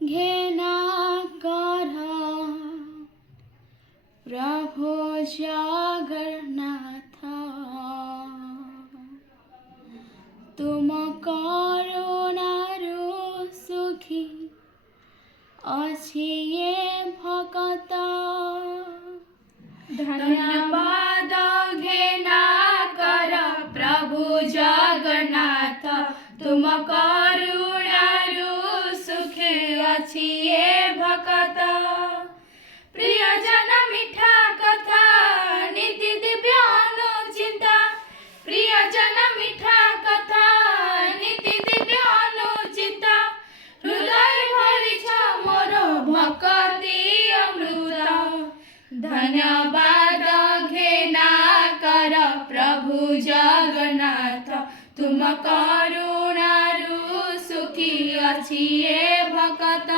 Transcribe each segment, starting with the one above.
घेना कर प्रभु जगन्नाथ तुम करुणारु सुखी अछि ये भक्त धन्यवाद घेना कर प्रभु जगन्नाथ तुम करुणारु सुखी अछि ये भक्त प्रियजन मिठा कथा नीति दिव्य अनुचिंता प्रियजन मिठा कथा नीति दिव्य अनुचिंता हृदय भरिछ मोर भक्ति अमृत धन्यवाद घेना कर प्रभु जगन्नाथ तुम करुणारु सुखी अछि ये भक्त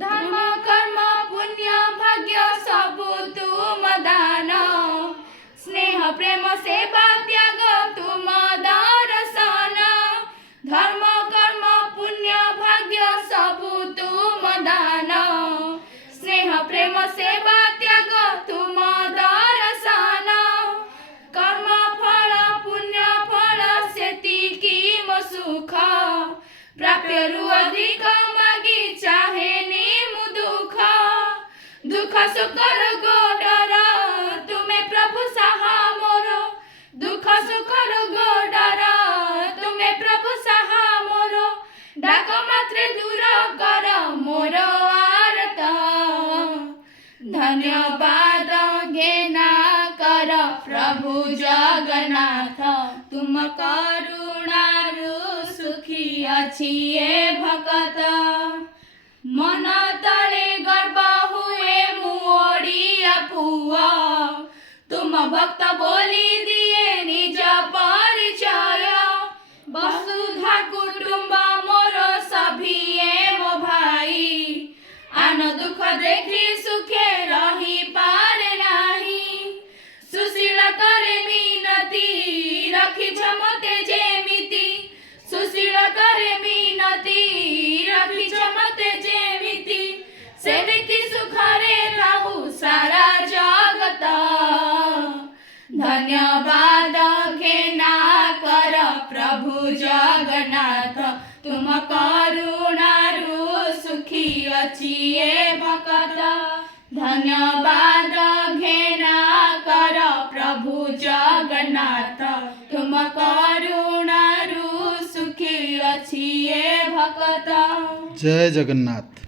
धर्म कर्म पुण्य भाग्य सबु तुम दान स्नेह प्रेम सेवा त्याग तुम दर्शन धर्म कर्म पुण्य भाग्य सबु तुम दान स्नेह प्रेम सेवा त्याग तुम दर्शन कर्म फल पुण्य फल सेतिकी मो सुख प्राप्यरु अधिक मागी चाहे निमु दुख दुख सुखर गोडर तुमे प्रभु साहा मोर दुख सुखर गोडर तुमे प्रभु साहा मोर डाक मात्रे दूर कर मोर आरत धन्यवाद घेना कर प्रभु जगन्नाथ तुम करुणारु सुखी अछि ये भक्त मन तले गर्व हुए मुओडिया पुआ तुम भक्त बोली दिए निज परिचय वसुधा कुटुंब मोर सभिए मो भाई आन दुख देखी सुखे रही पारे नाही सुशील करे मिनती रखी मते जेमिति सुशील करे मिनती रखी मते जेमिति से देखी सुखरे रहु सारा जगत धन्यवाद घेना कर प्रभु जगन्नाथ तुम करुणारु सुखी अछि ये भक्त धन्यवाद घेना कर प्रभु जगन्नाथ तुम करुणारु सुखी अछि ये भक्त। जय जगन्नाथ।